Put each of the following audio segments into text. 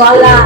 Ojalá.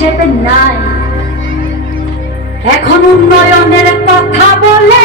হিসেবে নাই। এখন উন্নয়নের কথা বলে